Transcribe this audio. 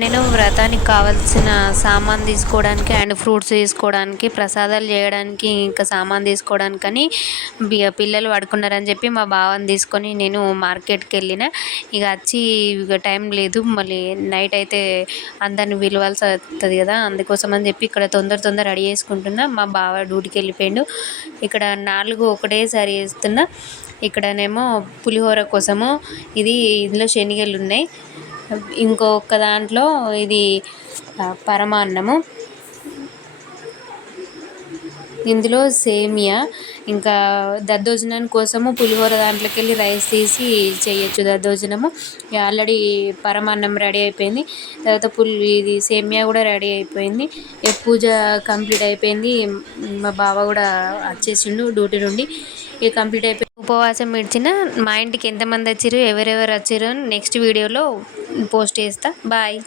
నేను వ్రతానికి కావాల్సిన సామాన్ తీసుకోవడానికి అండ్ ఫ్రూట్స్ తీసుకోవడానికి, ప్రసాదాలు చేయడానికి, ఇంకా సామాన్ తీసుకోవడానికని పిల్లలు పడుకున్నారని చెప్పి మా బావని తీసుకొని నేను మార్కెట్కి వెళ్ళిన. ఇక వచ్చి ఇక టైం లేదు, మళ్ళీ నైట్ అయితే అందరిని పిలవాల్సి వస్తుంది కదా, అందుకోసం అని చెప్పి ఇక్కడ తొందర రెడీ చేసుకుంటున్నా. మా బావ డ్యూటీకి వెళ్ళిపోయిండు. ఇక్కడ 4 ఒకటేసారి వేస్తున్నా. ఇక్కడనేమో పులిహోర కోసము ఇందులో శనగలు ఉన్నాయి. ఇంకొక దాంట్లో ఇది పరమాన్నము, ఇందులో సేమియా, ఇంకా దద్దోజనం కోసము పులిహోర దాంట్లోకి వెళ్ళి రైస్ తీసి చేయొచ్చు దద్దోజనము. ఆల్రెడీ పరమాన్నం రెడీ అయిపోయింది. తర్వాత ఇది సేమియా కూడా రెడీ అయిపోయింది. పూజ కంప్లీట్ అయిపోయింది. మా బావ కూడా వచ్చేసిండు డ్యూటీ నుండి. ఇక కంప్లీట్ అయిపోయింది. ఉపవాసం విడిచిన మా ఇంటికి ఎంతమంది వచ్చారు, ఎవరెవరు వచ్చారు నెక్స్ట్ వీడియోలో పోస్ట్ చేస్తా. బాయ్.